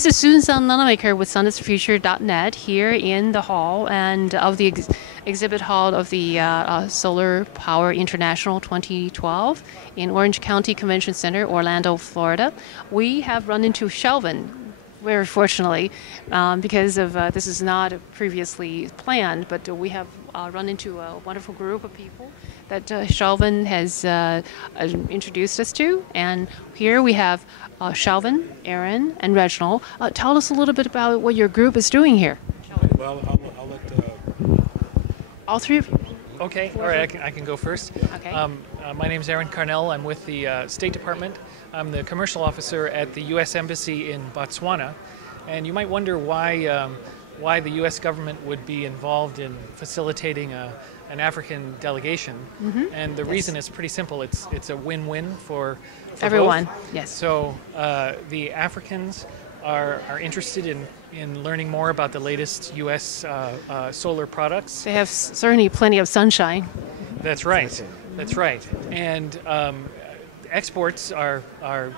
This is Susan Sun Nunamaker with sunisthefuture.net here in the hall and of the exhibit hall of the Solar Power International 2012 in Orange County Convention Center, Orlando, Florida. We have run into Shelvin, very fortunately, because of this is not previously planned, but we have run into a wonderful group of people that Shelvin has introduced us to. And here we have Shelvin, Aaron, and Reginald. Tell us a little bit about what your group is doing here. Well, I'll let... All three of you. Okay, all right, I can go first. Okay. My name is Aaron Karnell. I'm with the State Department. I'm the commercial officer at the U.S. Embassy in Botswana. And you might wonder why the U.S. government would be involved in facilitating an African delegation. Mm-hmm. And the reason is pretty simple. It's a win-win for everyone. Both. Yes. So the Africans are interested in learning more about the latest U.S. solar products. They have certainly plenty of sunshine. That's right. That's right. And exports are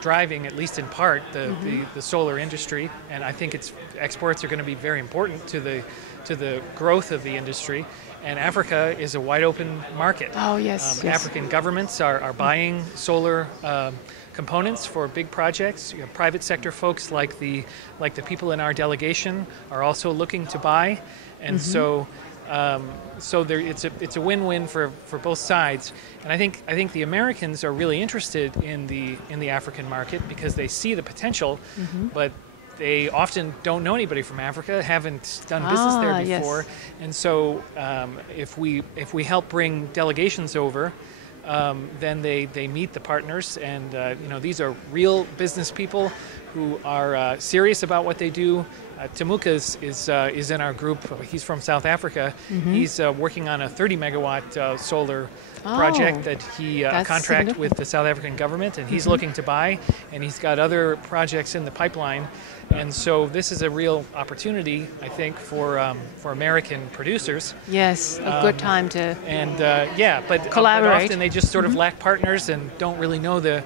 driving, at least in part, the solar industry. And I think exports are going to be very important to the growth of the industry. And Africa is a wide open market. Oh, yes. African governments are buying solar components for big projects. You have private sector folks like the people in our delegation are also looking to buy, and so it's a win-win for both sides. And I think the Americans are really interested in the African market because they see the potential, but they often don't know anybody from Africa, haven't done business there before, and so if we help bring delegations over, then they meet the partners, and these are real business people who are serious about what they do. Temuka is in our group. He's from South Africa. He's working on a 30 megawatt solar project that he contract with the South African government, and he's looking to buy, and he's got other projects in the pipeline. And so this is a real opportunity, I think, for American producers. Yes, a good time to but collaborate. But often they just sort of lack partners and don't really know the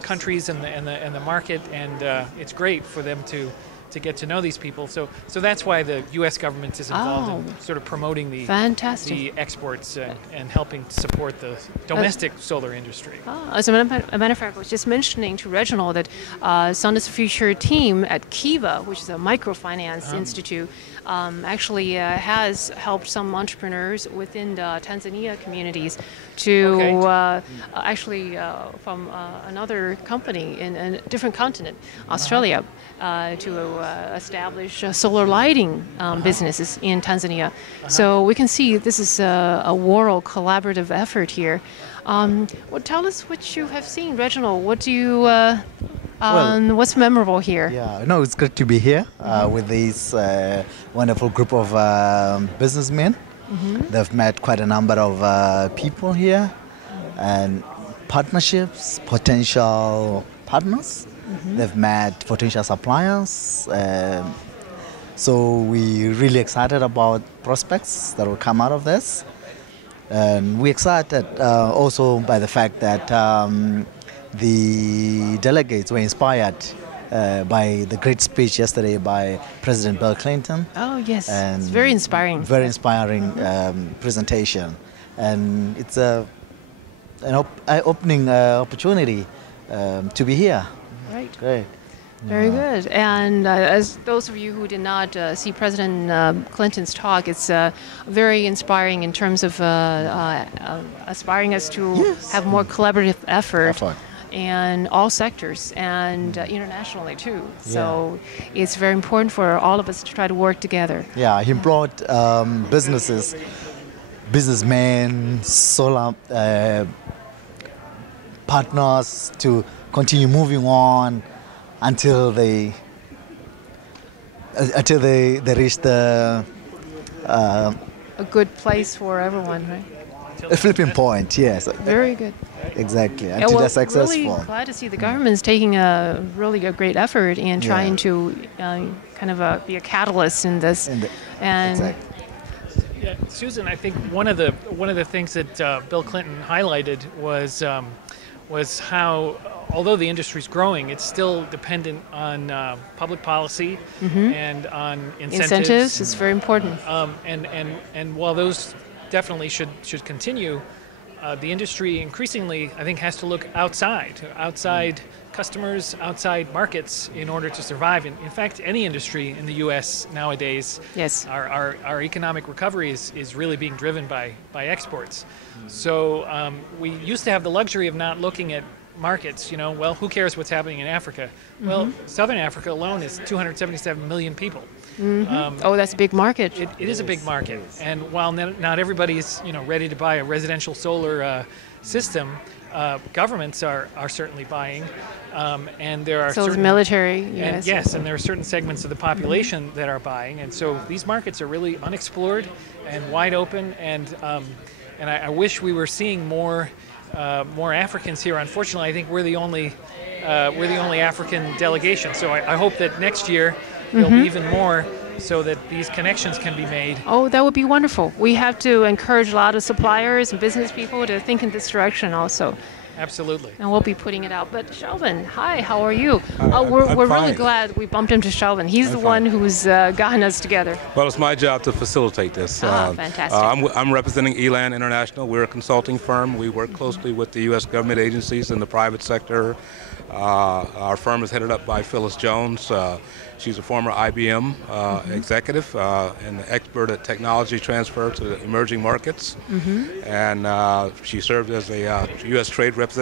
countries and the market, and it's great for them to get to know these people. So that's why the U.S. government is involved in sort of promoting the exports and helping support the domestic solar industry. As a matter of fact, I was just mentioning to Reginald that Sundays Future team at Kiva, which is a microfinance institute, actually has helped some entrepreneurs within the Tanzania communities to actually from another company in a different continent, Australia, to establish solar lighting businesses in Tanzania. So we can see this is a world collaborative effort here. Well, tell us what you have seen, Reginald. What do you? What's memorable here? Yeah, no, it's great to be here with this wonderful group of businessmen. They've met quite a number of people here and partnerships, potential partners. They've met potential suppliers. So we're really excited about prospects that will come out of this. And we're excited also by the fact that the delegates were inspired by the great speech yesterday by President Bill Clinton. Oh, yes. And it's very inspiring. Very inspiring presentation. And it's an eye-opening opportunity to be here. Right. Great. Very good. And as those of you who did not see President Clinton's talk, it's very inspiring in terms of aspiring us to have more collaborative effort in all sectors and internationally too. So it's very important for all of us to try to work together. Yeah, he brought businessmen, solar partners to continue moving on until they reach the a good place for everyone, right? a flipping point. Yes. Very good. Exactly. Until they're successful. Really glad to see the government's taking a great effort in trying to kind of be a catalyst in this. Exactly. Yeah, Susan, I think one of the things that Bill Clinton highlighted was was how, although the industry is growing, it's still dependent on public policy and on incentives. It's very important. And while those definitely should continue, the industry increasingly, I think, has to look outside customers, outside markets in order to survive. In fact, any industry in the U.S. nowadays, yes, our economic recovery is really being driven by exports. So we used to have the luxury of not looking at markets, well, who cares what's happening in Africa? Well, Southern Africa alone is 277 million people. That's a big market. It is a big market, and while not everybody is ready to buy a residential solar system, governments are certainly buying, and there are certain military, yes, and there are certain segments of the population that are buying, and so these markets are really unexplored and wide open, and I wish we were seeing more Africans here. Unfortunately, I think we're the only African delegation. So I hope that next year there'll be even more, so that these connections can be made. Oh, that would be wonderful. We have to encourage a lot of suppliers and business people to think in this direction also. Absolutely. And we'll be putting it out. But Shelvin, hi, how are you? We're really glad we bumped into Shelvin. He's the one who's gotten us together. Well, it's my job to facilitate this. Fantastic. I'm representing Elan International. We're a consulting firm. We work closely with the U.S. government agencies and the private sector. Our firm is headed up by Phyllis Jones. She's a former IBM executive and an expert at technology transfer to emerging markets. And she served as a U.S. trade representative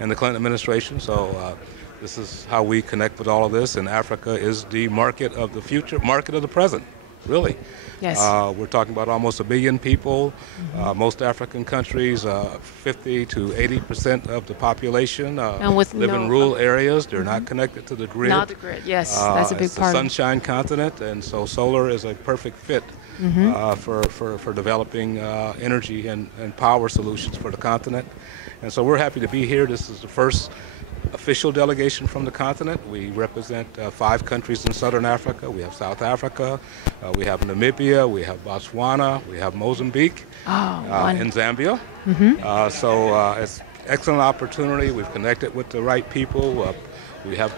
in the Clinton administration. So this is how we connect with all of this. And Africa is the market of the future, market of the present, really. Yes. We're talking about almost 1 billion people. Most African countries, 50 to 80% of the population live in rural areas. They're not connected to the grid. Not the grid, yes. That's a big part. It's a sunshine continent, and so solar is a perfect fit for developing energy and power solutions for the continent. And so we're happy to be here. This is the first official delegation from the continent. We represent 5 countries in Southern Africa. We have South Africa, we have Namibia, we have Botswana, we have Mozambique, and Zambia. So it's an excellent opportunity. We've connected with the right people. We have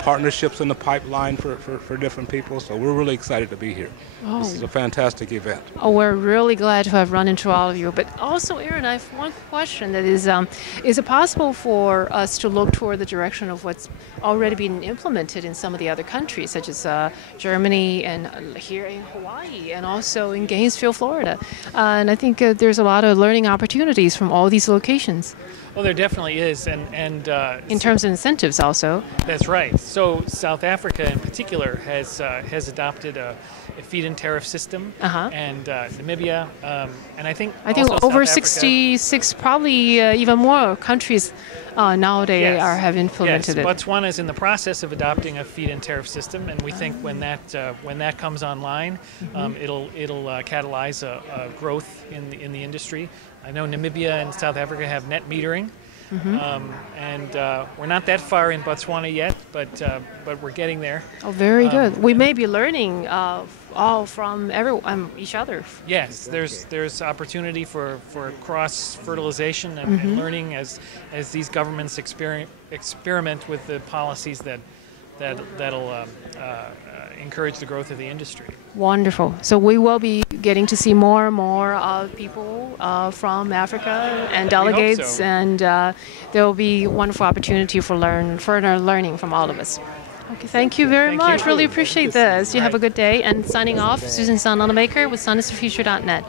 partnerships in the pipeline for different people, so we're really excited to be here. This is a fantastic event. Oh, we're really glad to have run into all of you. But also, Aaron, I have one question. That is it possible for us to look toward the direction of what's already been implemented in some of the other countries, such as Germany and here in Hawaii, and also in Gainesville, Florida? And I think there's a lot of learning opportunities from all these locations. Well, there definitely is, and in terms of incentives also. That's right. So South Africa, in particular, has adopted a feed-in tariff system, and Namibia, and I think over 66, probably even more countries nowadays have implemented it. Botswana is in the process of adopting a feed-in tariff system, and we think when that comes online, it'll catalyze a growth in the industry. I know Namibia and South Africa have net metering, and we're not that far in Botswana yet, but we're getting there. Oh, very good. We may be learning all from each other. Yes, there's opportunity for cross-fertilization and learning as these governments experiment with the policies that'll encourage the growth of the industry. Wonderful. So we will be getting to see more and more people from Africa and delegates, and there will be wonderful opportunity for further learning from all of us. Okay, thank you very much. Really appreciate this. You have a good day. And signing off, Susan Sun Nunamaker with sunisthefuture.net.